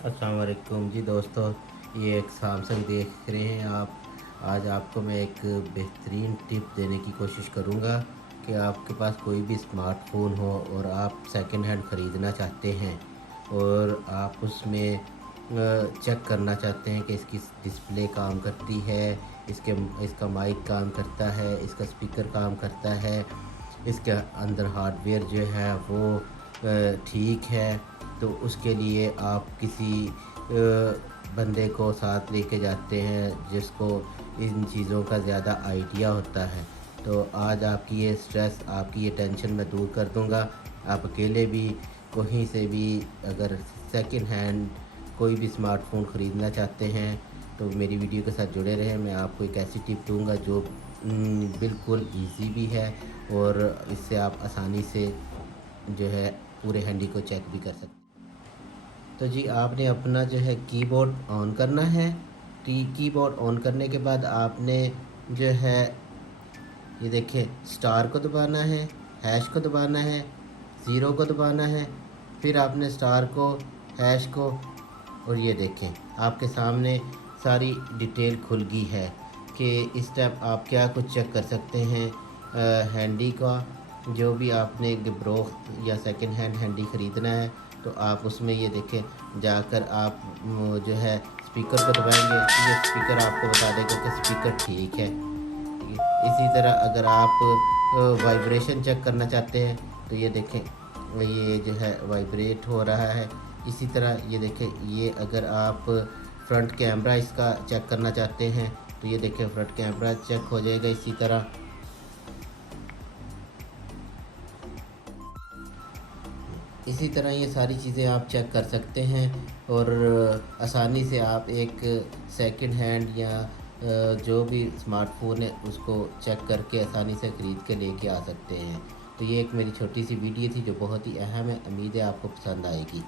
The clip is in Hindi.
अस्सलाम वालेकुम जी दोस्तों। ये एक सैमसंग देख रहे हैं आप। आज आपको मैं एक बेहतरीन टिप देने की कोशिश करूँगा कि आपके पास कोई भी स्मार्टफ़ोन हो और आप सेकंड हैंड ख़रीदना चाहते हैं और आप उसमें चेक करना चाहते हैं कि इसकी डिस्प्ले काम करती है, इसका माइक काम करता है, इसका स्पीकर काम करता है, इसके अंदर हार्डवेयर जो है वो ठीक है। तो उसके लिए आप किसी बंदे को साथ लेके जाते हैं जिसको इन चीज़ों का ज़्यादा आइडिया होता है। तो आज आपकी ये स्ट्रेस, आपकी ये टेंशन मैं दूर कर दूँगा। आप अकेले भी कहीं से भी अगर सेकंड हैंड कोई भी स्मार्टफ़ोन ख़रीदना चाहते हैं तो मेरी वीडियो के साथ जुड़े रहें। मैं आपको एक ऐसी टिप दूँगा जो बिल्कुल ईज़ी भी है और इससे आप आसानी से जो है पूरे हैंडी को चेक भी कर सकते हैं। तो जी आपने अपना जो है कीबोर्ड ऑन करना है। कीबोर्ड ऑन करने के बाद आपने जो है ये देखिए स्टार को दबाना है, हैश को दबाना है, ज़ीरो को दबाना है, फिर आपने स्टार को, हैश को, और ये देखें आपके सामने सारी डिटेल खुल गई है कि इस टाइप आप क्या कुछ चेक कर सकते हैं। हैंडी का जो भी आपने गिब्रोक या सेकंड हैंड हैंडी ख़रीदना है तो आप उसमें ये देखें जाकर आप जो है स्पीकर को दबाएंगे तो ये स्पीकर आपको बता देगा कि स्पीकर ठीक है। ठीक है, इसी तरह अगर आप वाइब्रेशन चेक करना चाहते हैं तो ये देखें ये जो है वाइब्रेट हो रहा है। इसी तरह ये देखें ये अगर आप फ्रंट कैमरा इसका चेक करना चाहते हैं तो ये देखें फ्रंट कैमरा चेक हो जाएगा। इसी तरह ये सारी चीज़ें आप चेक कर सकते हैं और आसानी से आप एक सेकंड हैंड या जो भी स्मार्टफ़ोन है उसको चेक करके आसानी से ख़रीद के लेके आ सकते हैं। तो ये एक मेरी छोटी सी वीडियो थी जो बहुत ही अहम है। उम्मीद है आपको पसंद आएगी।